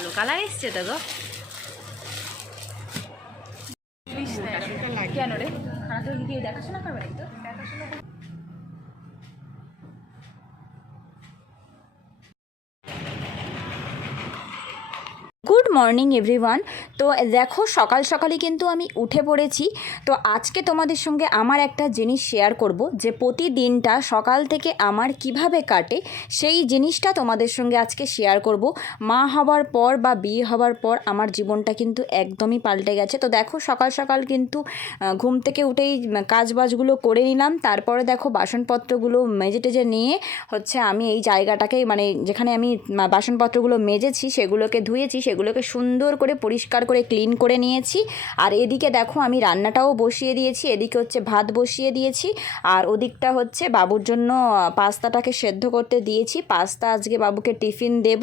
কালো কালার এসছে তো গো। কেন রে তো গিয়ে দেখাশোনা করবে তো দেখাশোনা। Good morning everyone. তো দেখো সকাল সকালই কিন্তু আমি উঠে পড়েছি। তো আজকে তোমাদের সঙ্গে আমার একটা জিনিস শেয়ার করব, যে প্রতিদিনটা সকাল থেকে আমার কিভাবে কাটে সেই জিনিসটা তোমাদের সঙ্গে আজকে শেয়ার করব। মা হবার পর বা বিয়ে হবার পর আমার জীবনটা কিন্তু একদমই পাল্টে গেছে। তো দেখো সকাল সকাল কিন্তু ঘুম থেকে উঠেই কাজবাজগুলো করে নিলাম। তারপরে দেখো বাসনপত্রগুলো মেজে টেজে নিয়ে হচ্ছে আমি এই জায়গাটাকে মানে যেখানে আমি বাসনপত্রগুলো মেজেছি সেগুলোকে ধুয়েছি, সেগুলোকে সুন্দর করে পরিষ্কার করে ক্লিন করে নিয়েছি। আর এদিকে দেখো আমি রান্নাটাও বসিয়ে দিয়েছি, এদিকে হচ্ছে ভাত বসিয়ে দিয়েছি, আর ওদিকটা হচ্ছে বাবুর জন্য পাস্তাটাকে সেদ্ধ করতে দিয়েছি। পাস্তা আজকে বাবুকে টিফিন দেব।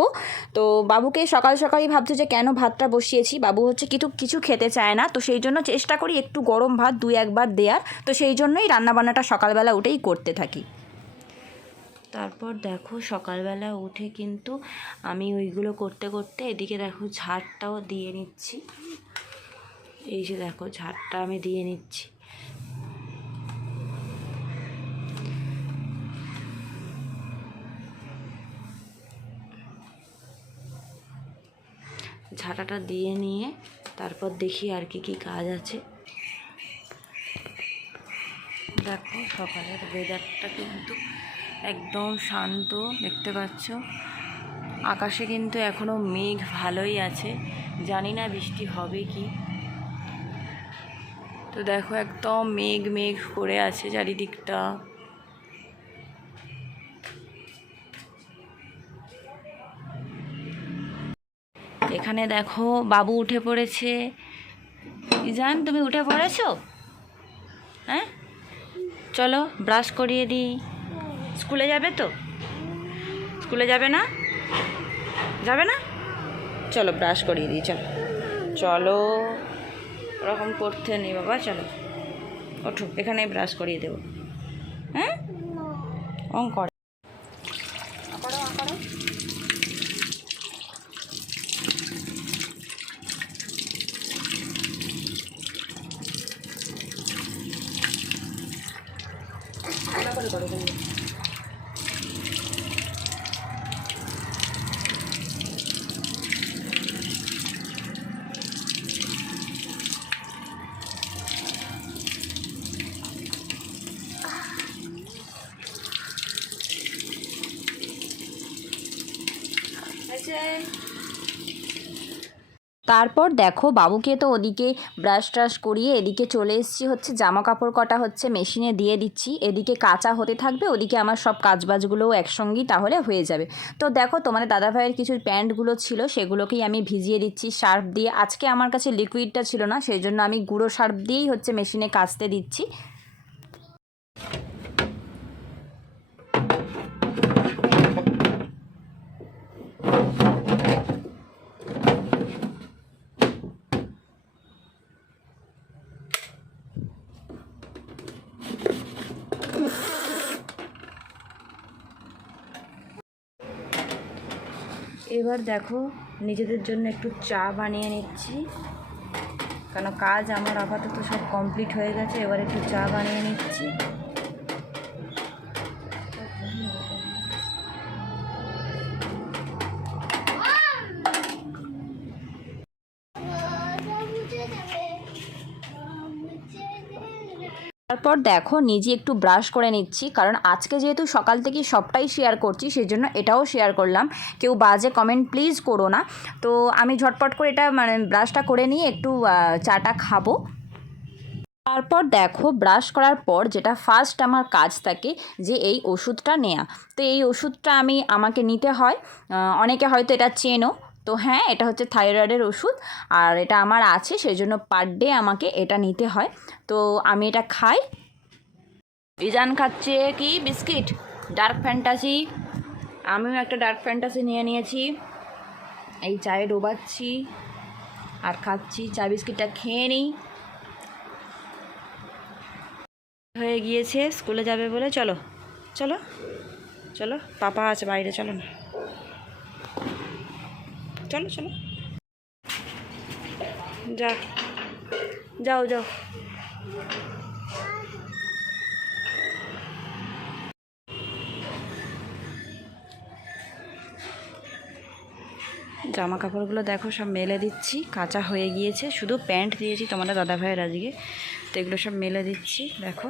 তো বাবুকে সকাল সকালই ভাবছে যে কেন ভাতটা বসিয়েছি, বাবু হচ্ছে কিছু খেতে চায় না, তো সেই জন্য চেষ্টা করি একটু গরম ভাত 2-1 বার দেওয়ার। তো সেই জন্যই রান্নাবান্নাটা সকালবেলা উঠেই করতে থাকি। তারপর দেখো সকালবেলা উঠে কিন্তু আমি ওইগুলো করতে করতে এদিকে দেখো ঝাড়টাও দিয়ে নিচ্ছি। এই যে দেখো ঝাড়টা আমি দিয়ে নিচ্ছি। ঝাঁটাটা দিয়ে নিয়ে তারপর দেখি আর কি কাজ আছে। দেখো সকালের ওয়েদারটা কিন্তু একদম শান্ত, দেখতে পাচ্ছ। আকাশে কিন্তু এখনও মেঘ ভালোই আছে, জানি না বৃষ্টি হবে কি। তো দেখো একদম মেঘ মেঘ করে আছে চারিদিকটা। এখানে দেখো বাবু উঠে পড়েছে। জান তুমি উঠে পড়েছো? হ্যাঁ চলো ব্রাশ করিয়ে দিই। স্কুলে যাবে তো? স্কুলে যাবে না? যাবে না? চলো ব্রাশ করিয়ে দিই। চলো চলো, ওরকম করতে নেই বাবা, চলো ওঠো, এখানে ব্রাশ করিয়ে দেবো। হ্যাঁ অঙ্ক করো। তারপর দেখো বাবুকে তো ওদিকে ব্রাশ ট্রাশ করিয়ে এদিকে চলে এসেছি, হচ্ছে জামা কাপড় কটা হচ্ছে মেশিনে দিয়ে দিচ্ছি। এদিকে কাচা হতে থাকবে, ওদিকে আমার সব কাজবাজগুলোও একসঙ্গেই তাহলে হয়ে যাবে। তো দেখো তোমাদের দাদাভাইয়ের কিছু প্যান্টগুলো ছিল সেগুলোকেই আমি ভিজিয়ে দিচ্ছি সার্ফ দিয়ে। আজকে আমার কাছে লিকুইডটা ছিল না, সেই জন্য আমি গুঁড়ো সার্ফ দিয়েই হচ্ছে মেশিনে কাচতে দিচ্ছি। এবার দেখো নিজেদের জন্য একটু চা বানিয়ে নিচ্ছি, কারণ কাজ আমার আপাতত সব কমপ্লিট হয়ে গেছে। এবার একটু চা বানিয়ে নিচ্ছি। তারপর দেখো নিজে একটু ব্রাশ করে নিচ্ছি, কারণ আজকে যেহেতু সকাল থেকে সবটাই শেয়ার করছি সেই জন্য এটাও শেয়ার করলাম। কেউ বাজে কমেন্ট প্লিজ করো না। তো আমি ঝটপট করে এটা মানে ব্রাশটা করে নিয়ে একটু চাটা খাবো। তারপর দেখো ব্রাশ করার পর যেটা ফার্স্ট আমার কাজ থাকে যে এই ওষুধটা নেওয়া। তো এই ওষুধটা আমাকে নিতে হয়। অনেকে হয়তো এটা চেনো। তো হ্যাঁ, এটা হচ্ছে থাইরয়েডের ওষুধ, আর এটা আমার আছে, সেই জন্য পার ডে আমাকে এটা নিতে হয়। তো আমি এটা খাই। ইজান খাচ্ছে কি বিস্কিট, ডার্ক ফ্যান্টাসি। আমিও একটা ডার্ক ফ্যান্টাসি নিয়ে নিয়েছি, এই চায়ে ডোবাচ্ছি আর খাচ্ছি। চা বিস্কিটটা খেয়ে নিই। হয়ে গিয়েছে, স্কুলে যাবে বলে। চলো চলো চলো, পাপা আছে বাইরে, চলো না, চলো চলো। যা, যাও যাও। জামা কাপড়গুলো দেখো সব মেলে দিচ্ছি, কাঁচা হয়ে গিয়েছে, শুধু প্যান্ট দিয়েছি তোমাদের দাদাভাইয়ের আজকে। তো এগুলো সব মেলে দিচ্ছি দেখো।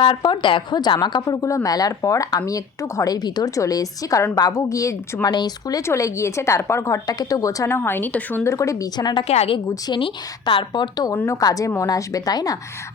তারপর দেখো জামা কাপড়গুলো মেলার পর আমি একটু ঘরের ভিতর চলে এসেছি, কারণ বাবু গিয়ে মানে স্কুলে চলে গিয়েছে। তারপর ঘরটাকে তো গোছানো হয়নি, তো সুন্দর করে বিছানাটাকে আগে গুছিয়ে নিই, তারপর তো অন্য কাজে মন আসবে, তাই না?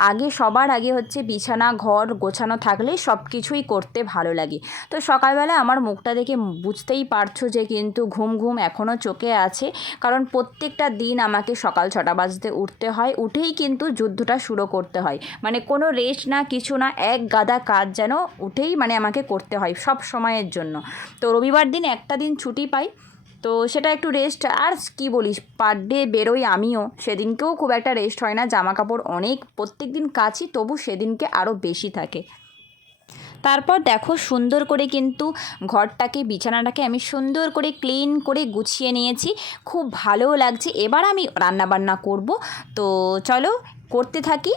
আগে সবার আগে হচ্ছে বিছানা ঘর গোছানো থাকলে সব কিছুই করতে ভালো লাগে। তো সকালবেলা আমার মুখটা দেখে বুঝতেই পারছো যে কিন্তু ঘুম ঘুম এখনও চোখে আছে, কারণ প্রত্যেকটা দিন আমাকে সকাল 6টা বাজতে উঠতে হয়, উঠেই কিন্তু যুদ্ধটা শুরু করতে হয়, মানে কোনো রেস্ট না কিছু না, এক গাদা কাজ যেন উঠেই মানে আমাকে করতে হয় সব সময়ের জন্য। তো রবিবার দিন একটা দিন ছুটি পাই, তো সেটা একটু রেস্ট। আর কি বলিস, পার ডে বেরোই আমিও, সেদিনকেও খুব একটা রেস্ট হয় না, জামা কাপড় অনেক প্রত্যেক দিন কাচি, তবু সেদিনকে আরও বেশি থাকে। তারপর দেখো সুন্দর করে কিন্তু ঘরটাকে বিছানাটাকে আমি সুন্দর করে ক্লিন করে গুছিয়ে নিয়েছি, খুব ভালোও লাগছে। এবার আমি রান্নাবান্না করব, তো চলো করতে থাকি।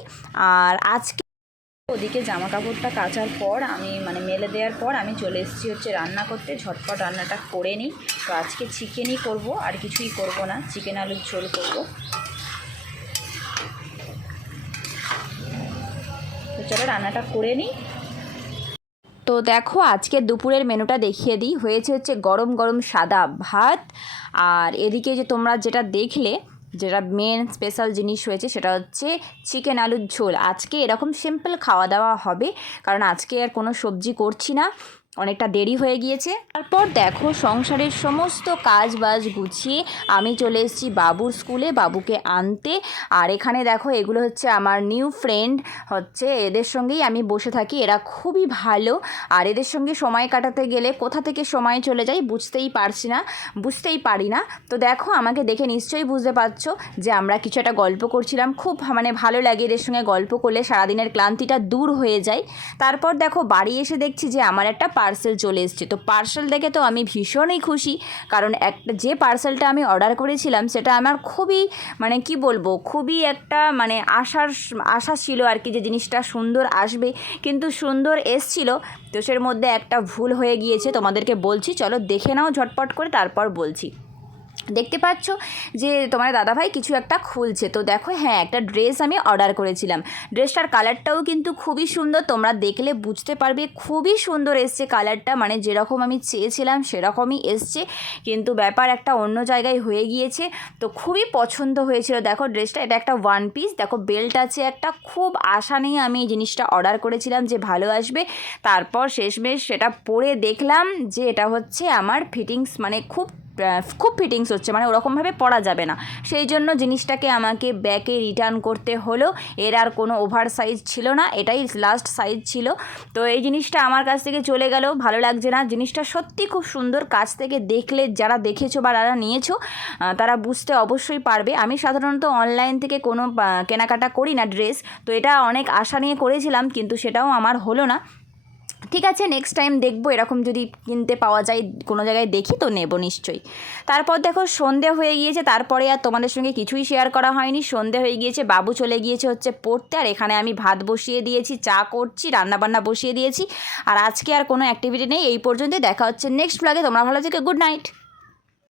আর আজকে ওদিকে জামা কাপড়টা কাচার পর আমি মানে মেলে দেওয়ার পর আমি চলে এসেছি হচ্ছে রান্না করতে, ঝটপট রান্নাটা করে নিই। তো আজকে চিকেনই করব, আর কিছুই করব না, চিকেন আলুর ঝোল করব। তো চলো রান্নাটা করে নিই। তো দেখো আজকে দুপুরের মেনুটা দেখিয়ে দিই। হয়েছে হচ্ছে গরম গরম সাদা ভাত, আর এদিকে যে তোমরা যেটা দেখলে যেটা মেন স্পেশাল জিনিস হয়েছে সেটা হচ্ছে চিকেন আলুর ঝোল। আজকে এরকম সিম্পল খাওয়া দাওয়া হবে, কারণ আজকে আর কোনো সবজি করছি না, অনেকটা দেরি হয়ে গিয়েছে। তারপর দেখো সংসারের সমস্ত কাজ বাজ গুছিয়ে আমি চলে এসেছি বাবুর স্কুলে, বাবুকে আনতে। আর এখানে দেখো এগুলো হচ্ছে আমার নিউ ফ্রেন্ড, হচ্ছে এদের সঙ্গেই আমি বসে থাকি, এরা খুবই ভালো। আর এদের সঙ্গে সময় কাটাতে গেলে কোথা থেকে সময় চলে যায় বুঝতেই পারি না। তো দেখো আমাকে দেখে নিশ্চয়ই বুঝতে পারছো যে আমরা কিছু একটা গল্প করছিলাম, খুব মানে ভালো লাগে এদের সঙ্গে গল্প করলে, সারাদিনের ক্লান্তিটা দূর হয়ে যায়। তারপর দেখো বাড়ি এসে দেখছি যে আমার একটা পার্সেল চলে এসেছে। তো পার্সেল দেখে তো আমি ভীষণই খুশি, কারণ যে পার্সেলটা আমি অর্ডার করেছিলাম সেটা আমার খুবই মানে কি বলবো, খুবই একটা মানে আশা ছিল আর কি, যে জিনিসটা সুন্দর আসবে, কিন্তু সুন্দর এসছিল। তো সের মধ্যে একটা ভুল হয়ে গিয়েছে, তোমাদেরকে বলছি, চলো দেখে নাও ঝটপট করে, তারপর বলছি। দেখতে পাচ্ছ যে তোমার দাদাভাই কিছু একটা খুলছে। তো দেখো হ্যাঁ, একটা ড্রেস আমি অর্ডার করেছিলাম, ড্রেসটার কালারটাও কিন্তু খুবই সুন্দর, তোমরা দেখলে বুঝতে পারবে, খুবই সুন্দর এসছে কালারটা, মানে যেরকম আমি চেয়েছিলাম সেরকমই এসছে, কিন্তু ব্যাপার একটা অন্য জায়গায় হয়ে গিয়েছে। তো খুবই পছন্দ হয়েছিল দেখো ড্রেসটা, এটা একটা ওয়ান পিস, দেখো বেল্ট আছে একটা, খুব আশা নিয়ে আমি এই জিনিসটা অর্ডার করেছিলাম যে ভালো আসবে। তারপর শেষমেশ সেটা পরে দেখলাম যে এটা হচ্ছে আমার ফিটিংস মানে খুব ফিটিংস হচ্ছে, মানে ওরকমভাবে পরা যাবে না, সেই জন্য জিনিসটাকে আমাকে ব্যাকে রিটার্ন করতে হলো। এর আর কোনো ওভার সাইজ ছিল না, এটাই লাস্ট সাইজ ছিল। তো এই জিনিসটা আমার কাছ থেকে চলে গেল, ভালো লাগছে না। জিনিসটা সত্যি খুব সুন্দর, কাছ থেকে দেখলে যারা দেখেছো বা যারা নিয়েছো তারা বুঝতে অবশ্যই পারবে। আমি সাধারণত অনলাইন থেকে কোনো কেনাকাটা করি না ড্রেস, তো এটা অনেক আশা নিয়ে করেছিলাম, কিন্তু সেটাও আমার হলো না। ঠিক আছে, নেক্সট টাইম দেখবো, এরকম যদি কিনতে পাওয়া যায় কোনো জায়গায় দেখি তো নেব নিশ্চয়ই। তারপর দেখো সন্ধে হয়ে গিয়েছে, তারপরে আর তোমাদের সঙ্গে কিছুই শেয়ার করা হয়নি, সন্ধে হয়ে গিয়েছে, বাবু চলে গিয়েছে হচ্ছে পড়তে, আর এখানে আমি ভাত বসিয়ে দিয়েছি, চা করছি, রান্নাবান্না বসিয়ে দিয়েছি। আর আজকে আর কোনো অ্যাক্টিভিটি নেই, এই পর্যন্তই, দেখা হচ্ছে নেক্সট ব্লগে। তোমরা ভালো থেকো, গুড নাইট।